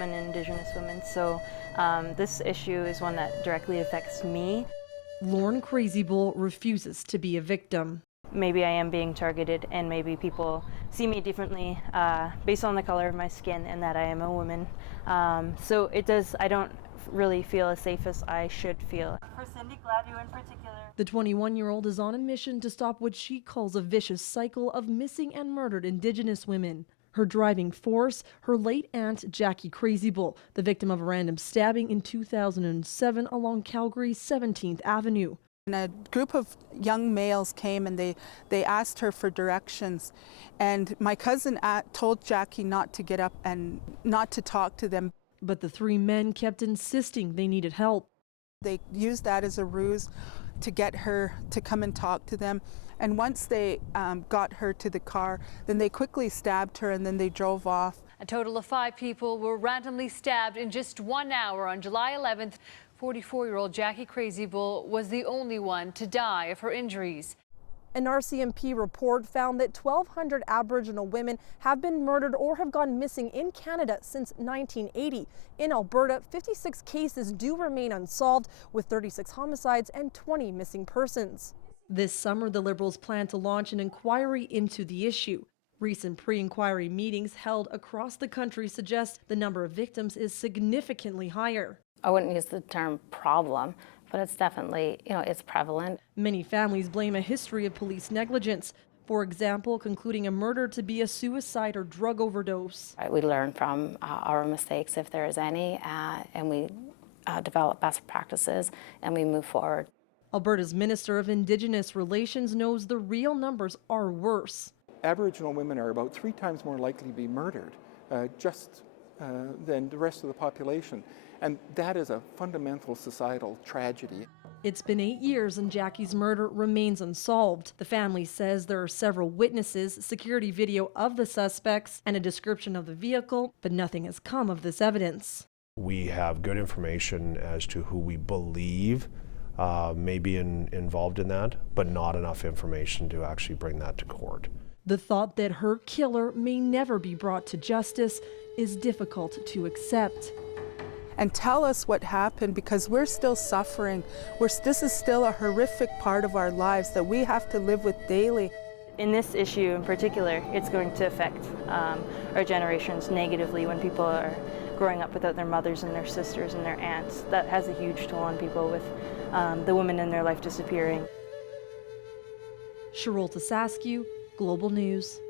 I'm an Indigenous woman, so this issue is one that directly affects me. Lauren Crazy Bull refuses to be a victim. Maybe I am being targeted, and maybe people see me differently based on the color of my skin and that I am a woman. So I don't really feel as safe as I should feel. For Cindy Gladue in particular. The 21-year-old is on a mission to stop what she calls a vicious cycle of missing and murdered Indigenous women. Her driving force, her late aunt Jackie Crazy Bull, the victim of a random stabbing in 2007 along Calgary's 17th Avenue. And a group of young males came and they asked her for directions. And my cousin told Jackie not to get up and not to talk to them. But the three men kept insisting they needed help. They used that as a ruse to get her to come and talk to them. And once they got her to the car, then they quickly stabbed her and then they drove off. A total of 5 people were randomly stabbed in just 1 hour on July 11th. 44-year-old Jackie Crazy Bull was the only one to die of her injuries. An RCMP report found that 1,200 Aboriginal women have been murdered or have gone missing in Canada since 1980. In Alberta, 56 cases do remain unsolved, with 36 homicides and 20 missing persons. This summer, the Liberals plan to launch an inquiry into the issue. Recent pre-inquiry meetings held across the country suggest the number of victims is significantly higher. I wouldn't use the term problem, but it's definitely, it's prevalent. Many families blame a history of police negligence. For example, concluding a murder to be a suicide or drug overdose. We learn from our mistakes, if there is any, and we develop best practices, and we move forward. Alberta's Minister of Indigenous Relations knows the real numbers are worse. Aboriginal women are about 3 times more likely to be murdered than the rest of the population. And that is a fundamental societal tragedy. It's been 8 years and Jackie's murder remains unsolved. The family says there are several witnesses, security video of the suspects, and a description of the vehicle, but nothing has come of this evidence. We have good information as to who we believe may be involved in that, but not enough information to actually bring that to court. The thought that her killer may never be brought to justice is difficult to accept. And tell us what happened, because we're still suffering. This is still a horrific part of our lives that we have to live with daily. In this issue in particular, it's going to affect our generations negatively when people are growing up without their mothers and their sisters and their aunts. That has a huge toll on people with the women in their life disappearing. Sharolta Saskew, Global News.